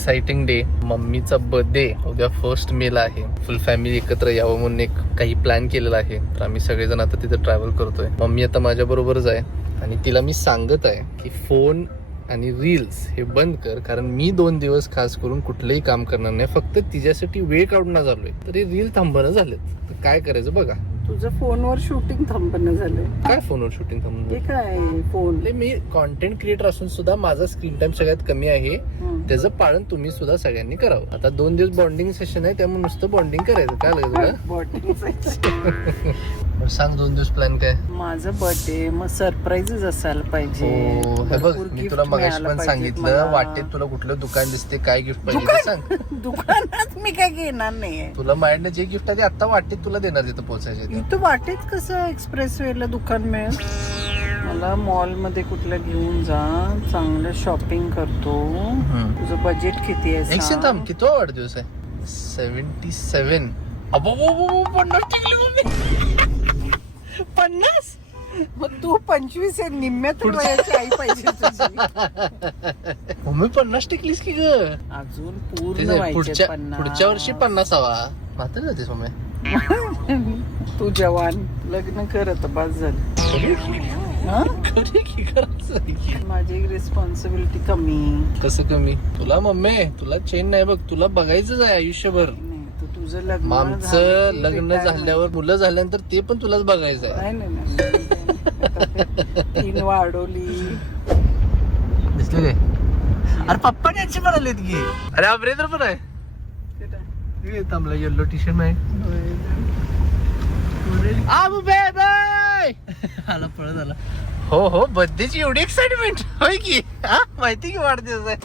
Exciting day. मम्मीचा birthday उद्या 1 मे ला आहे. फुल फॅमिली एकत्र यावं म्हणून एक काही प्लॅन केलेला आहे. तर आम्ही सगळेजण आता तिथे ट्रॅव्हल करतोय. मम्मी आता माझ्या बरोबरच आहे आणि तिला मी सांगत आहे की फोन आणि रील्स हे बंद कर, कारण मी 2 दिवस खास करून कुठलंही काम करणार नाही. फक्त तिच्यासाठी वेळ काढून झालोय तर हे रील थांबणं झालेत. तर काय करायचं बघा. तुझं फोनवर शूटिंग थांबणं झालंय. काय फोनवर शूटिंग थांबणं? हे काय फोन? मी कॉन्टेंट क्रिएटर असून सुद्धा माझा स्क्रीन टाइम सगळ्यात कमी आहे. त्याचं पालन तुम्ही सुद्धा सगळ्यांनी करावं. आता 2 दिवस बॉन्डिंग सेशन आहे, त्यामुळे नुसतं बॉन्डिंग करायचं. काय लागेल बर्थडे सांग 2 दिवस प्लॅन काय? माझं बर्थडे मग सरप्राईजच असायला पाहिजे. हे बघ, मी तुला मगाशी पण सांगितलं, वाटेत तुला कुठलं दुकान दिसते, काय गिफ्ट पाहिजे ते सांग. दुकानात मी काय घेणार नाहीये. तुला माझ्यानं जे गिफ्ट आहे ते आता वाटेत तुला देणार, तिथं पोहोचायचे. इथं वाटेत कसं एक्सप्रेस वे ला दुकान मिळेल? मला मॉल मध्ये कुठलं घेऊन जा, चांगलं शॉपिंग करतो. तुझं बजेट किती आहे? एक सेकंद थांब, किती वाढदिवस आहे? 77. 50. मग तू 25 आहे, निम्म्यात वयाची आई पाहिजे तुझी. मम्मी 50 टिकलीस की ग? अजून पूर्ण व्हायचे 50. पुढच्या वर्षी 50 हवा. म्हातारी जातेस मम्मी. तू जवान, लग्न कर आता, बस झालं. माझी रिस्पॉन्सिबिलिटी कमी. कसं कमी? तुला मम्मी, तुला चेन नाही बघ, तुला बघायचंच आहे आयुष्यभर. तुझं लग्न, आमचं लग्न झाल्यावर मुलं झाल्यानंतर ते पण तुलाच बघायचं आहे. नाही 3 वाढवली. दिसले काय? अरे पप्पा त्यांचे पण आलेत की. अरे अमरेंद्र पण आहे. थांबला, येल्लो टी शर्ट आहे. आला पळत आला. हो हो, बर्थडेची एवढी एक्साइटमेंट होय की? माहिती की वाढदिवस आहे.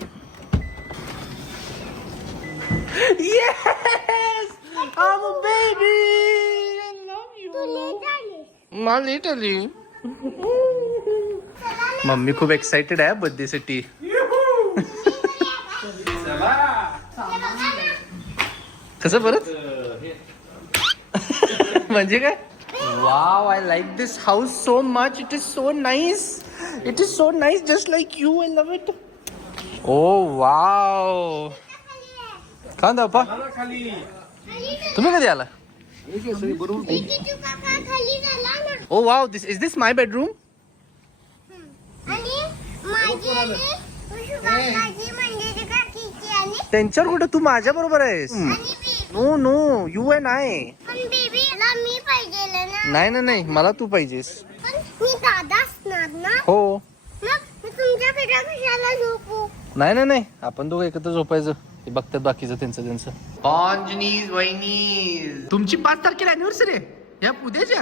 Yes! I'm a baby! I love you! मला लेट आली. मम्मी खूप एक्साइटेड आहे बर्थडे साठी. कसं परत? म्हणजे काय? Wow, I like this house so much. It is so nice. It is so nice, just like you. I love it. Oh wow. Khan दापा, तुम्ही कधी आला? Oh wow, this is this my bedroom. त्यांच्यावर कुठं, तू माझ्या बरोबर आहेस. No no, you and I. नाही नाही नाही, मला तू पाहिजेस. हो. नाही नाही नाही, आपण दोघं एकत्र झोपायचं. ते बघतात बाकीचं त्यांचं. पांजनीज वहिनी, तुमची 5 तारखेला अॅनिव्हर्सरी आहे या उद्याच्या.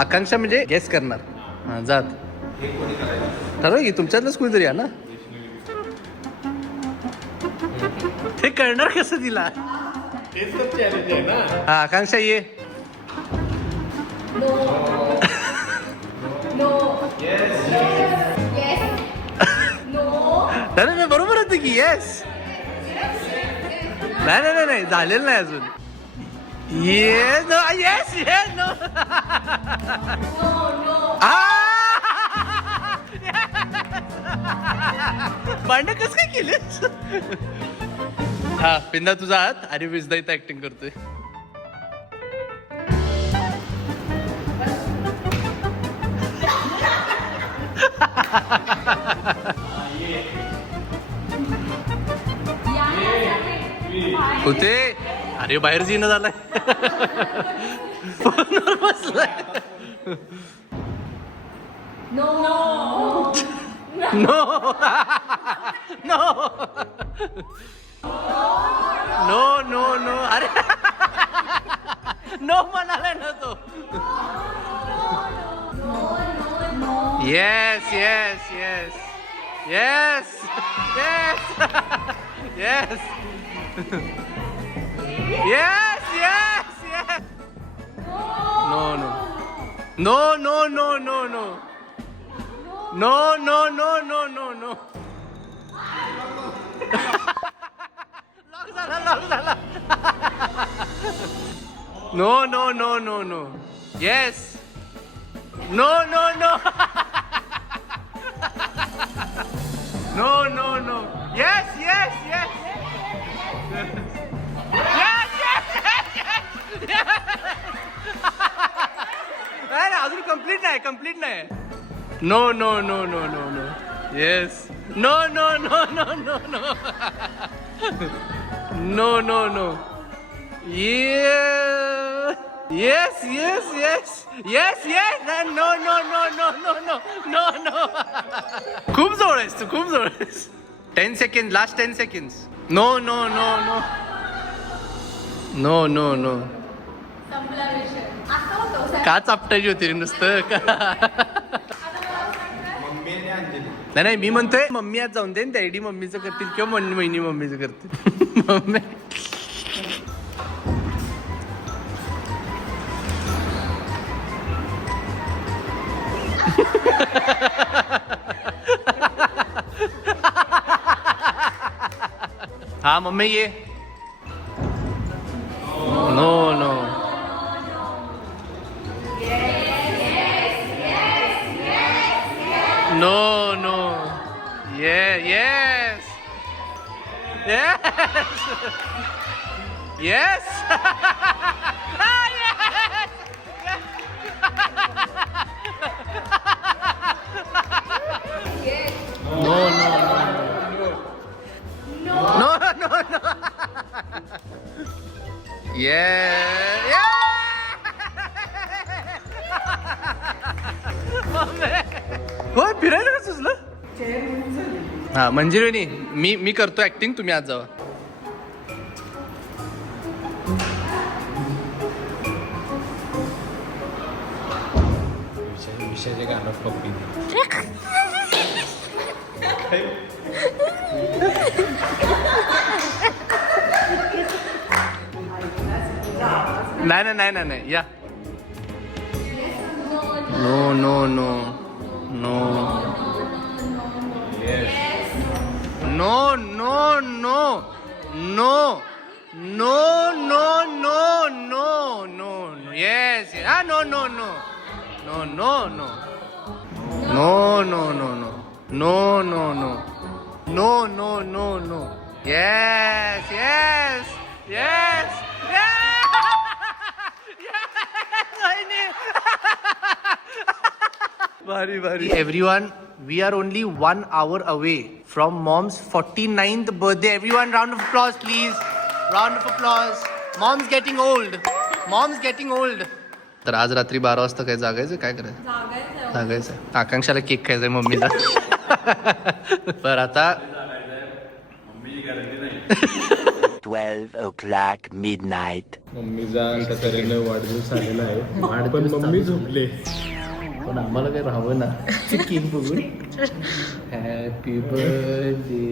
आकांक्षा म्हणजे गेस करणार. हा जात ठरव की तुमच्यातलंच कुणीतरी आहे ना. ते करणार कसं तिला? हा आकांक्षा ये. नाही बरोबर होते की. येस. नाही नाही नाही, झालेलं नाही अजून. Yes no, yes yes no. भांडण कसं काय केलेस? हा पिंदा तुझा हात आणि विजदा इथं ऍक्टिंग करतोय. होते. अरे बाहेर जीनं झालाय. फोनवर बसलाय. No no no no no. अरे नो म्हणालाय ना तो. Yes yes yes yes yes yes yes yes yes no no no no no no no no no no no no no lock झाला no no no no no yes no no no no no no no no no yes no no no no no no no no no yes yes yes yes yes no no no no no no no no खूप जवळ आहेस तू खूप जवळ आहेस 10 second last 10 seconds no no no no no no no का चापटायची होती रे नुसतं का नाही नाही मी म्हणतोय मम्मी आज जाऊन दे डॅडी मम्मीचं करतील किंवा वहिनी मम्मीचं करतील मम्मी हा मम्मी ये no no no no yes yes yes no no no no no yeah yeah होय फिरायला का सुचलं हा मंजिरीनी मी करतो ऍक्टिंग तुम्ही आज जावा विषयाचे गाणं पप्पी नाही नाही नाही नाही या no no no no No, no, no, no, no, no, no, no, no, no, yes, ah, no, no, no, no, no, no, no, no, no, no, no, no, no, no, no, no, no, yes, yes, yes, yes, Bari, bari. Everyone, we are only 1 hour away from mom's 49th birthday. Everyone, round of applause, please. Round of applause. Mom's getting old. Mom's getting old. तर आज रात्री 12 वाजता काय जागायचं काय करायचं जागायचं आकांक्षाला cake खायचंय मम्मीला पर आता 12 o'clock midnight. मम्मीचा तऱ्हेनं वाढदिवस आलेला आहे पण मम्मी झोपले पण आम्हाला काही राहावं ना केक बघून हॅपी बर्थडे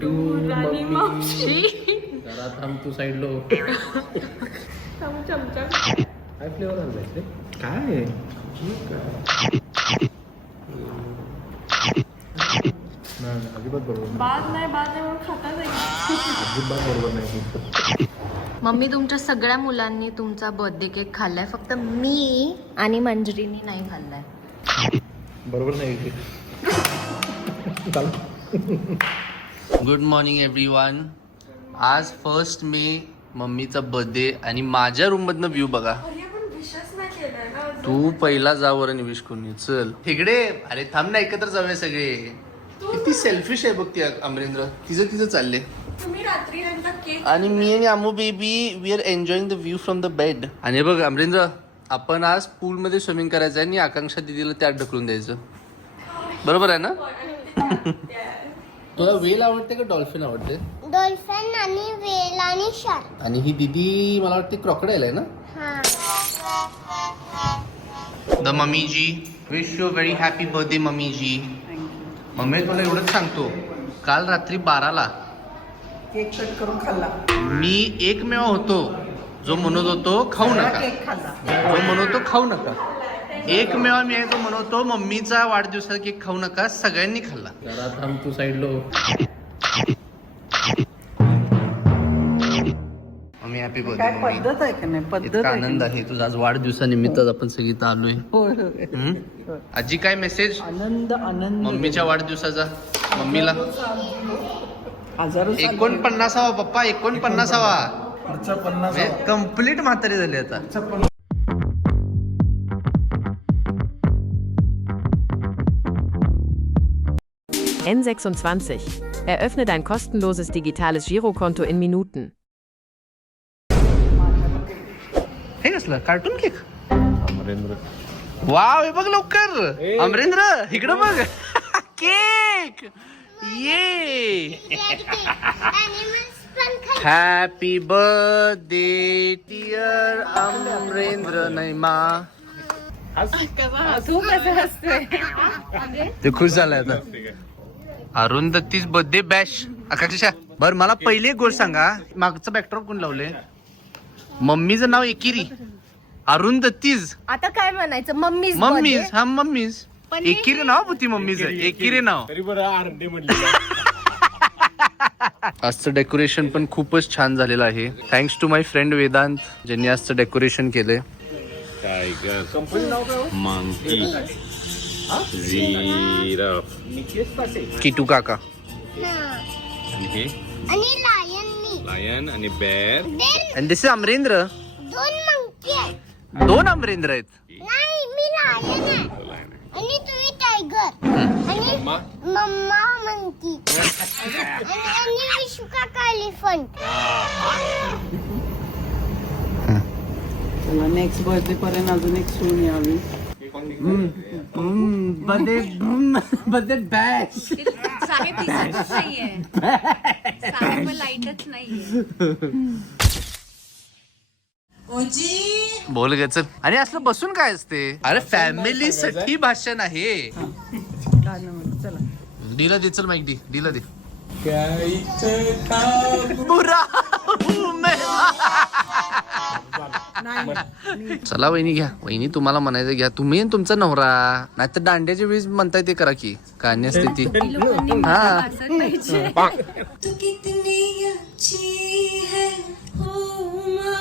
टू मम्मी जरा थांब तू साईडलो काय फ्लेवर आणलाय रे काय अजिबात बरोबर अजिबात बरोबर नाही मम्मी तुमच्या सगळ्या मुलांनी तुमचा बर्थडे केक खाल्लाय फक्त मी आणि मंजरीनी नाही खाल्लाय बरोबर नाही गुड मॉर्निंग एव्हरीवन आज 1 मे मम्मीचा बर्थडे आणि माझ्या रूम मधनं व्ह्यू बघा तू पहिला जावर आणि विश करून ये. चल तिकडे अरे थांब ना एकत्र जाऊया सगळे किती सेल्फिश आहे बघ ती अमरेंद्र तिचं चालले आणि मी आणि Amu baby we are enjoying the view from the bed आणि बघ अमरेंद्र आपण आज पूल मध्ये स्विमिंग करायचं आहे आणि आकांक्षा दिदीला त्यात ढकलून द्यायचं बरोबर आहे ना तुला वेल आवडते का डॉल्फिन आवडते डॉल्फिन आणि वेल आणि शार्क आणि ही दीदी मला वाटते क्रॉकडाईल आहे ना the mummy ji wish you very happy birthday mummy ji mummy तुला एवढंच सांगतो काल रात्री 12ला केक कट करून खाल्ला मी एकमेव होतो जो म्हणत होतो खाऊ नका केक खाल्ला जो म्हणतो खाऊ नका एकमेव मी आहे तो म्हणतो मम्मीचा वाढदिवसाचा केक खाऊ नका सगळ्यांनी खाल्ला जरा थांब तू साईडलो मम्मी हॅपी बर्थडे काय मम्मी पद्धत आहे का नाही पद्धत इतका आहे आनंद आहे तुझा आज वाढदिवसानिमित्त आपण सगळी इथं आलोय होय होय आजी काय मेसेज आनंद आनंद मम्मीच्या वाढदिवसाचा मम्मीला हजारो 49वा पप्पा 49वा कम्प्लीट म्हातारी झाली आता N26. Eröffne dein kostenloses digitales Girokonto in Minuten. हे कसलं कार्टून केक अमरेंद्र वाव हे बघ लवकर अमरेंद्र इकडं बघ केक ये Animals पण खाय. Happy birthday dear Amarendra Naima ते खुश झालाय आता अरुंधतीच बर्थडे बॅश आकांक्षा बर मला पहिली एक गोष्ट सांगा मागचं बॅकड्रॉप कोण लावले मम्मीचं नाव एकिरी अरुंधतीच आता काय म्हणायचं मम्मीज मम्मीज हा मम्मीज एकिरी नाव होती मम्मीच एकिरी नाव तरी बरं आरंडे म्हणले आजचं डेकोरेशन पण खूपच छान झालेलं आहे thanks to my friend Vedant ज्यांनी आजचं डेकोरेशन केलंय टायगर मंकी जिराफ किटू काका आणि आणि लायननी लायन आणि बेअर आणि दिस इज अमरेंद्र दोन मंकी आहेत. दोन अमरेंद्र आहेत नाही मी लायन आहे आणि तुम्ही टायगर आणि मम्मा मंकी आणि विशू काका एलिफंट. चला नेक्स्ट बर्थडे पर्यंत अजून एक सून यावी. बर्थडे बॅश लाईटच नाहीये बोल ग चल आणि असलं बसून काय असते अरे फॅमिली साठी भाषण आहे चला डीला दे चल माईक डीला दे बुरा हूं मैं. चला वहिनी घ्या वहिनी तुम्हाला म्हणायचं घ्या तुम्ही आणि तुमचा नवरा नाहीतर दांड्याच्या वेळेस म्हणताय ते करा की काय असते ती हा तू कितनी अच्छी है हो माँ,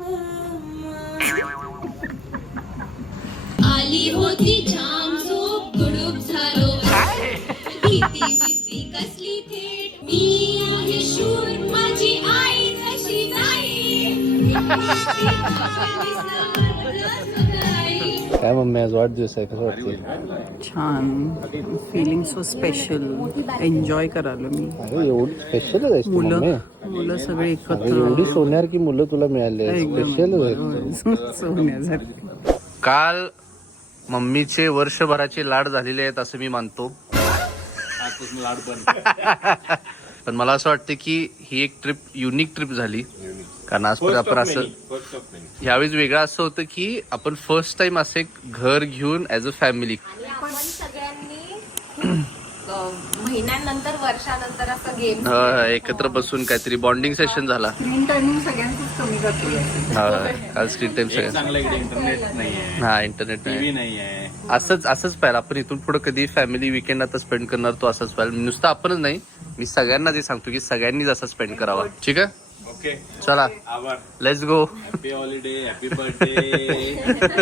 हो माँ. आली होती जाम झोप गुडूप झालो भीती भीती कसली थेट मी आहे शूर माझी आई कशी नाही. काय मम्मी आज वाढदिवस आहे कसं वाटतं छान फिलिंग सो स्पेशल एन्जॉय करालो मी. अरे एवढी स्पेशल आहे मुलं सगळे एकत्र एवढी सोन्यासारखी मुलं तुला मिळाले स्पेशल सोन्यासारखे. काल मम्मीचे वर्षभराचे लाड झालेले आहेत असं मी मानतो पण मला असं वाटतं की ही एक ट्रिप युनिक ट्रिप झाली कारण आजपर्यंत आपण असं यावेळेस वेगळं असं होतं की आपण फर्स्ट टाइम असे घर घेऊन ऍज अ फॅमिली आपण सगळ्यांनी महिन्यानंतर वर्षानंतर असं गेम एकत्र बसून काहीतरी बॉन्डिंग सेशन झाला स्क्रीन टायमिंग सगळ्यांचीच कमी करतो. काल स्क्रीन टाइम सगळं इंटरनेट नाहीये हा इंटरनेट टीव्ही नाही नाहीये असंच पाहिजे आपण इथून पुढे कधी फॅमिली विकेंड आता स्पेंड करणार तो असंच पाहिजे नुसतं आपणच नाही मी सगळ्यांना ते सांगतो की सगळ्यांनीच असं स्पेंड करावा ठीक आहे ओके चला आभार let's go happy holiday happy birthday